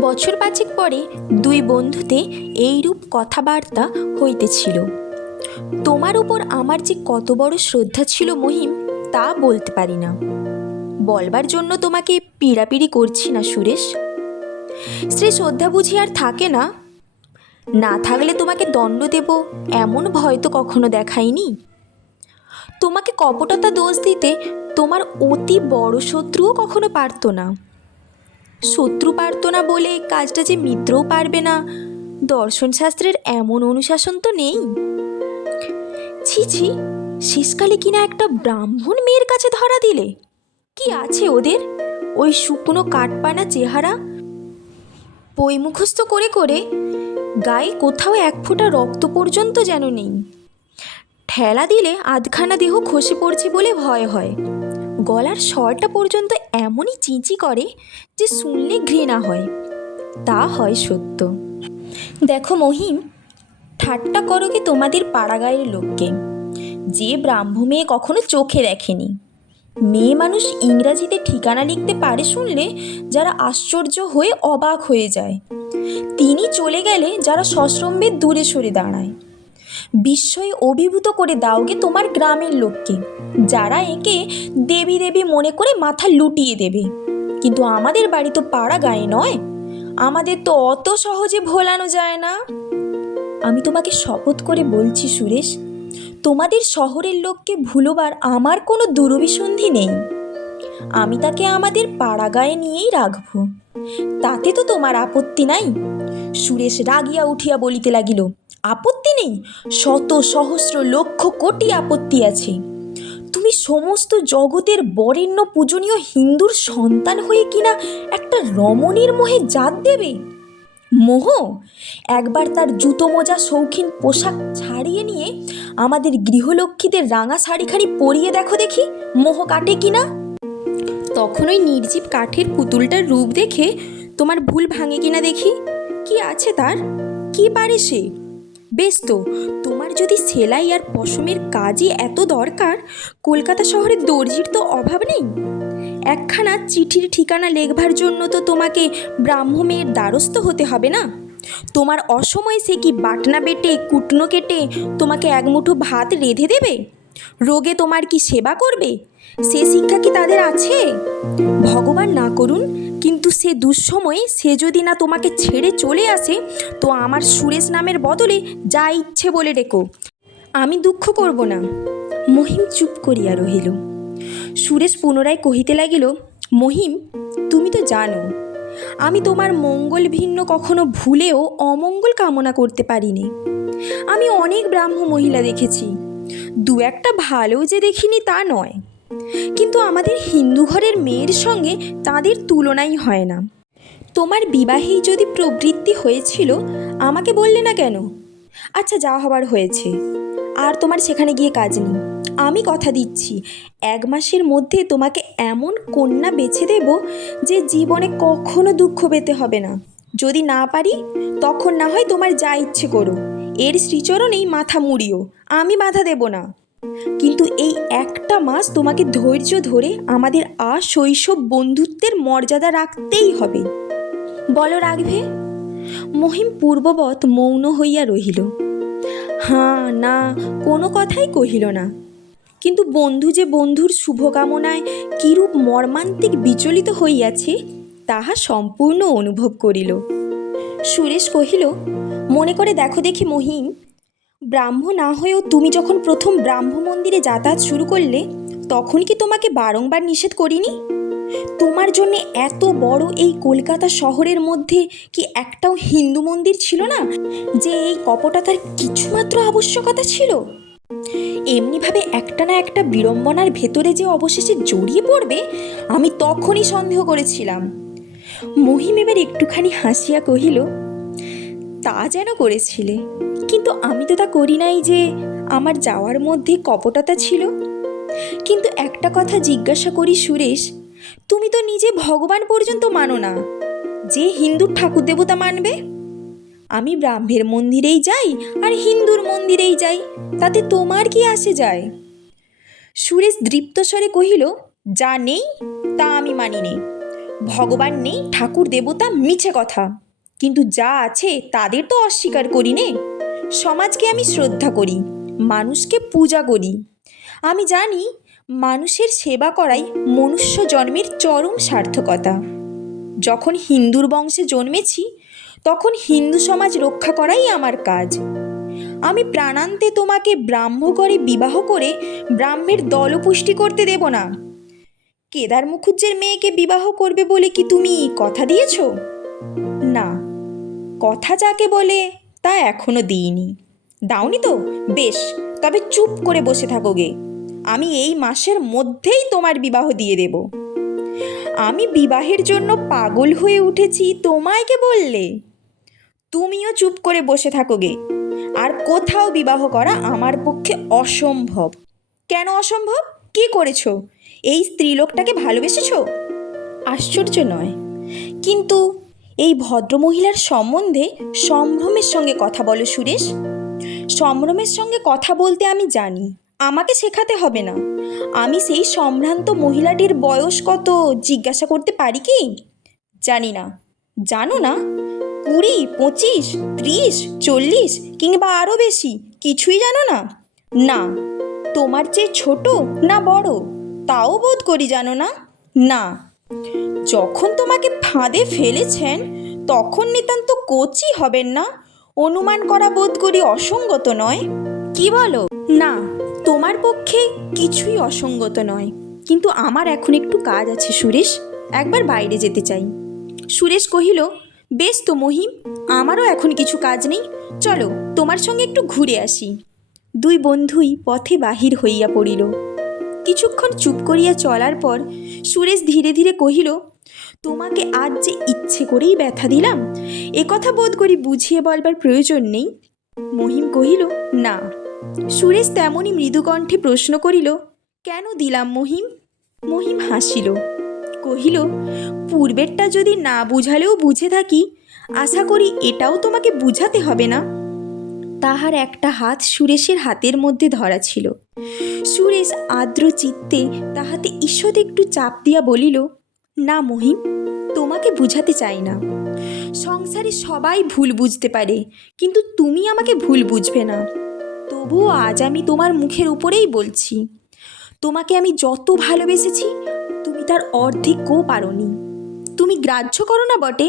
বছর পাঁচেক পরে দুই বন্ধুতে এইরূপ কথাবার্তা হইতেছিল। তোমার উপর আমার যে কত বড় শ্রদ্ধা ছিল মহিম, তা বলতে পারি না। বলবার জন্য তোমাকে পিড়াপিড়ি করছি না, সুরেশ। শ্রী শ্রদ্ধা বুঝি আর থাকে না। না থাকলে তোমাকে দণ্ড দেব, এমন ভয় তো কখনো দেখাইনি। তোমাকে কপটতা দোষ দিতে তোমার অতি বড় শত্রুও কখনো পারতো না। শত্রু পারতো না বলে কাজটা যে মিত্রও পারবে না। দর্শনশাস্ত্রের এমন অনুশাসন তো নেই। ছি ছি, শেষকালে কিনা একটা ব্রাহ্মণ মেয়ের কাছে ধরা দিলে। কি আছে ওদের? ওই শুকনো কাঠপানা চেহারা? বই মুখস্থ করে করে গায়ে কোথাও এক ফোঁটা রক্ত পর্যন্ত যেন নেই। ঠেলা দিলে আধখানা দেহ খসে পড়ছে বলে ভয় হয়। গলার স্বরটা পর্যন্ত এমনই চিঁচি করে যে শুনলে ঘৃণা হয়। তা হয় সত্য। দেখো মহিম, ঠাট্টা করো কি তোমাদের পাড়াগাঁয়ের লোককে। যে ব্রাহ্ম মেয়ে কখনো চোখে দেখেনি। মেয়ে মানুষ ইংরাজিতে ঠিকানা লিখতে পারে শুনলে যারা আশ্চর্য হয়ে অবাক হয়ে যায়। তিনি চলে গেলে যারা সশ্রম্ভে দূরে সরে দাঁড়ায়। বিস্ময়ে অভিভূত করে দাওগে তোমার গ্রামের লোককে। যারা একে দেবী দেবী মনে করে মাথা লুটিয়ে দেবে। কিন্তু আমাদের বাড়ি তো পাড়া গায়ে নয়। আমাদের তো অত সহজে ভোলানো যায় না। আমি তোমাকে শপথ করে বলছি সুরেশ, তোমাদের শহরের লোককে ভুলোবার আমার কোনো দুরভিসন্ধি নেই। আমি তাকে আমাদের পাড়া গায়ে নিয়েই রাখব। তাতে তো তোমার আপত্তি নাই। সুরেশ রাগিয়া উঠিয়া বলিতে লাগিল, আপত্তি নেই। শত সহস্র লক্ষ কোটি আপত্তি আছে। তুমি সমস্ত জগতের বরেণ্য পূজনীয় হিন্দুর সন্তান হয়ে কিনা একটা রমণীর মোহে জাত দেবে? মোহ, একবার তার জুতো মোজা শৌখিন পোশাক ছাড়িয়ে নিয়ে আমাদের গৃহলক্ষ্মীদের রাঙা শাড়িখানি পরিয়ে দেখো দেখি, মোহ কাটে কিনা? তখন ওই নির্জীব কাঠের পুতুলটার রূপ দেখে তোমার ভুল ভাঙে কিনা দেখি। কি আছে তার? কি পারে সে? বেশ তো, তোমার যদি সেলাই আর পশমের কাজই এত দরকার, কলকাতা শহরে দর্জির তো অভাব নেই? একখানা চিঠির ঠিকানা লেখবার জন্য তো তোমাকে ব্রাহ্ম মেয়ের দ্বারস্থ হতে হবে না? তোমার অসময়ে সে কি বাটনা বেটে, কুটনো কেটে তোমাকে এক মুঠো ভাত রেঁধে দেবে? রোগে তোমার কি সেবা করবে? সে শিক্ষা কি তাদের আছে? ভগবান না করুন কিন্তু সে দুঃসময়ে সে যদি না তোমাকে ছেড়ে চলে আসে, তো আমার সুরেশ নামের বদলে যা ইচ্ছে বলে ডেকো। আমি দুঃখ করব না। মহিম চুপ করিয়া রহিল। সুরেশ পুনরায় কহিতে লাগিল, মহিম, তুমি তো জানো, আমি তোমার মঙ্গল ভিন্ন কখনো ভুলেও অমঙ্গল কামনা করতে পারিনি। আমি অনেক ব্রাহ্ম মহিলা দেখেছি। দু একটা ভালো যে দেখিনি তা নয়। কিন্তু আমাদের হিন্দু ঘরের মেয়ের সঙ্গে তাদের তুলনাই হয় না। তোমার বিবাহেই যদি প্রবৃত্তি হয়েছিল, আমাকে বললে না কেন? আচ্ছা যা হবার হয়েছে। আর তোমার সেখানে গিয়ে কাজ নেই। আমি কথা দিচ্ছি, এক মাসের মধ্যে তোমাকে এমন কন্যা বেছে দেব যে জীবনে কখনো দুঃখ পেতে হবে না। যদি না পারি, তখন না হয় তোমার যা ইচ্ছে করো। এর শ্রীচরণেই মাথা মুড়িও। আমি বাধা দেব না। কিন্তু এই একটা মাস তোমাকে ধৈর্য ধরে আমাদের আ শৈশব বন্ধুত্বের মর্যাদা রাখতেই হবে। বলো রাখবে মহিম পূর্ববৎ মৌন হইয়া রহিল। হাঁ, না, কোনো কথাই কহিল না। কিন্তু বন্ধু যে বন্ধুর শুভকামনায় কিরূপ মর্মান্তিক বিচলিত হইয়াছে, তাহা সম্পূর্ণ অনুভব করিল। সুরেশ কহিল, মনে করে দেখো দেখি মহিম ব্রাহ্ম না হয়েও তুমি যখন প্রথম ব্রাহ্ম মন্দিরে যাতায়াত শুরু করলে, তখন কি তোমাকে বারংবার নিষেধ করিনি? তোমার জন্য এত বড় এই কলকাতা শহরের মধ্যে কি একটাও হিন্দু মন্দির ছিল না, যে এই কপটতার কিছুমাত্র আবশ্যকতা ছিল? এমনিভাবে একটা না একটা বিড়ম্বনার ভেতরে যে অবশেষে জড়িয়ে পড়বে, আমি তখনই সন্দেহ করেছিলাম। মহিম এবার একটুখানি হাসিয়া কহিল তা যেন করেছিলে। কিন্তু আমি তো তা করি নাই যে আমার যাওয়ার মধ্যে কপটতা ছিল। কিন্তু একটা কথা জিজ্ঞাসা করি সুরেশ, তুমি তো নিজে ভগবান পর্যন্ত মানো না। যে হিন্দুর ঠাকুর দেবতা মানবে? আমি ব্রাহ্মের মন্দিরেই যাই আর হিন্দুর মন্দিরেই যাই, তাতে তোমার কি আসে যায়? সুরেশ দৃপ্তস্বরে কহিল, যা নেই তা আমি মানি নে। ভগবান নেই, ঠাকুর দেবতা মিছে কথা। কিন্তু যা আছে তাদের তো অস্বীকার করি নে। সমাজকে আমি শ্রদ্ধা করি, মানুষকে পূজা করি। আমি জানি মানুষের সেবা করাই মনুষ্য জন্মের চরম সার্থকতা। যখন হিন্দুর বংশে জন্মেছি, তখন হিন্দু সমাজ রক্ষা করাই আমার কাজ। আমি প্রাণান্তে তোমাকে ব্রাহ্ম করে বিবাহ করে ব্রাহ্মের দলপুষ্টি করতে দেব না। কেদার মুখুজ্জের মেয়েকে বিবাহ করবে বলে কি তুমি কথা দিয়েছ? কথা যাকে বলে তা এখনও দিইনি। দাওনি তো? বেশ, তবে চুপ করে বসে থাকো গে। আমি এই মাসের মধ্যেই তোমার বিবাহ দিয়ে দেব। আমি বিবাহের জন্য পাগল হয়ে উঠেছি, তোমায় কে বললে? তুমিও চুপ করে বসে থাকো গে। আর কোথাও বিবাহ করা আমার পক্ষে অসম্ভব। কেন অসম্ভব? কি করেছ? এই স্ত্রীলোকটাকে ভালোবেসেছো? আশ্চর্য নয়। কিন্তু এই ভদ্রমহিলার সম্বন্ধে সম্ভ্রমের সঙ্গে কথা বলো, সুরেশ। সম্ভ্রমের সঙ্গে কথা বলতে আমি জানি, আমাকে শেখাতে হবে না। আমি সেই সম্ভ্রান্ত মহিলাটির বয়স কত জিজ্ঞাসা করতে পারি কি? জানি না। জানো না? কুড়ি, পঁচিশ, ত্রিশ, চল্লিশ কিংবা আরও বেশি, কিছুই জানো না? না। তোমার চেয়ে ছোট না বড়? তাও বোধ করি জানো না? না। যখন তোমাকে ফাঁদে ফেলেছেন তখন নিতান্ত কোচই হবেন না। অনুমান করা বোধ করি অসঙ্গত নয়। কি বলো? না তোমার পক্ষে কিছুই অসঙ্গত নয়। কিন্তু আমার এখন একটু কাজ আছে সুরেশ। একবার বাইরে যেতে চাই। সুরেশ কহিল বেশ তো মহিম আমারও এখন কিছু কাজ নেই। চলো তোমার সঙ্গে একটু ঘুরে আসি। দুই বন্ধুই পথে বাহির হইয়া পড়িল। কিছুক্ষণ চুপ করিয়া চলার পর সুরেশ ধীরে ধীরে কহিল, তোমাকে আজ যে ইচ্ছে করেই ব্যথা দিলাম, এ কথা বোধ করি বুঝিয়ে বলবার প্রয়োজন নেই? মহিম কহিল, না। সুরেশ তেমনই মৃদুকণ্ঠে প্রশ্ন করিল, কেন দিলাম মহিম? মহিম হাসিল, কহিল, পূর্বেরটা যদি না বুঝালেও বুঝে থাকি, আশা করি এটাও তোমাকে বুঝাতে হবে না। তাহার একটা হাত সুরেশের হাতের মধ্যে ধরা ছিল। সুরেশ আর্দ্র চিত্তে তাহাতে ঈষৎ একটু চাপ দিয়া বলিল, না মহিম, তোমাকে বুঝাতে চাই না। সংসারে সবাই ভুল বুঝতে পারে, কিন্তু তুমি আমাকে ভুল বুঝবে না। তবুও আজ আমি তোমার মুখের উপরেই বলছি, তোমাকে আমি যত ভালোবেসেছি, তুমি তার অর্ধেকও পারোনি। তুমি গ্রাহ্য করো না বটে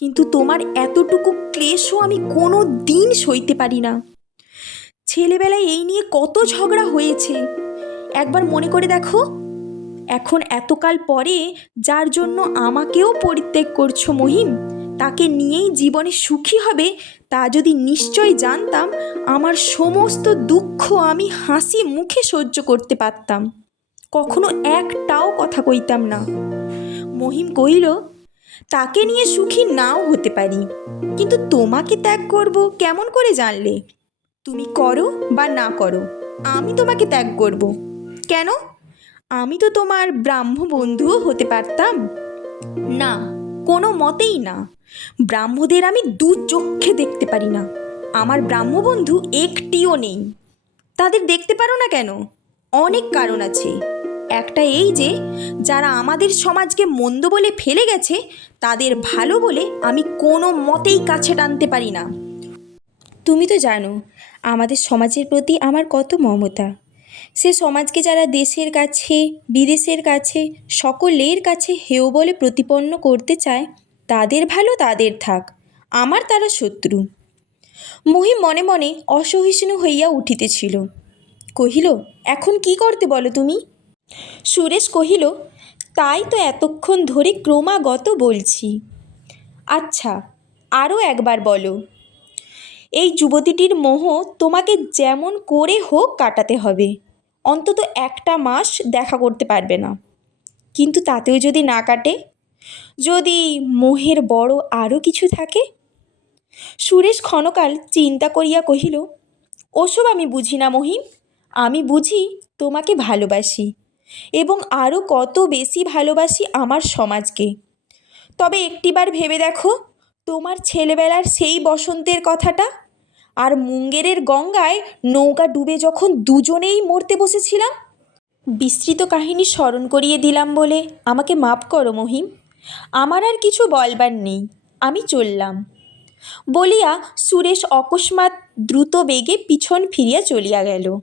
কিন্তু তোমার এতটুকু ক্লেশও আমি কোনো দিন সইতে পারি না। ছেলেবেলায় এই নিয়ে কত ঝগড়া হয়েছে। একবার মনে করে দেখো, এখন এতকাল পরে যার জন্য আমাকেও পরিত্যাগ করছ মহিম, তাকে নিয়েই জীবনে সুখী হবে, তা যদি নিশ্চয় জানতাম, আমার সমস্ত দুঃখ আমি হাসি মুখে সহ্য করতে পারতাম। কখনো একটাও কথা কইতাম না। মহিম কইল তাকে নিয়ে সুখী নাও হতে পারি। কিন্তু তোমাকে ত্যাগ করব কেমন করে জানলে? তুমি করো বা না করো, আমি তোমাকে ত্যাগ করব। কেন? আমি তো তোমার ব্রাহ্ম বন্ধুও হতে পারতাম। না, কোনো মতেই না। ব্রাহ্মদের আমি দু চক্ষে দেখতে পারি না। আমার ব্রাহ্মবন্ধু একটিও নেই। তাদের দেখতে পারো না কেন? অনেক কারণ আছে। একটা এই যে, যারা আমাদের সমাজকে মন্দ বলে ফেলে গেছে, তাদের ভালো বলে আমি কোনো মতেই কাছে টানতে পারি না। তুমি তো জানো, আমাদের সমাজের প্রতি আমার কত মমতা। সে সমাজকে যারা দেশের কাছে, বিদেশের কাছে, সকলের কাছে হেয় বলে প্রতিপন্ন করতে চায়, তাদের ভালো তাদের থাক, আমার তারা শত্রু। মহিম মনে মনে অসহিষ্ণু হইয়া উঠিতেছিল। কহিল, এখন কি করতে বলো তুমি? সুরেশ কহিল, তাই তো এতক্ষণ ধরে ক্রমাগত বলছি। আচ্ছা আরও একবার বলো। এই যুবতীটির মোহ তোমাকে যেমন করে হোক কাটাতে হবে। অন্তত একটা মাস দেখা করতে পারবে না। কিন্তু তাতেও যদি না কাটে, যদি মোহের বড় আরও কিছু থাকে? সুরেশ ক্ষণকাল চিন্তা করিয়া কহিল, ওসব আমি বুঝি না মহিম। আমি বুঝি তোমাকে ভালোবাসি। এবং আরও কত বেশি ভালোবাসি আমার সমাজকে। তবে একটিবার ভেবে দেখো, তোমার ছেলেবেলার সেই বসন্তের কথাটা? আর মুঙ্গেরের গঙ্গায় নৌকা ডুবে যখন দুজনেই মরতে বসেছিলাম? বিস্তৃত কাহিনী স্মরণ করিয়ে দিলাম বলে আমাকে মাপ করো মহিম। আমার আর কিছু বলবার নেই, আমি চললাম। বলিয়া সুরেশ অকস্মাৎ দ্রুত বেগে পিছন ফিরিয়া চলিয়া গেল।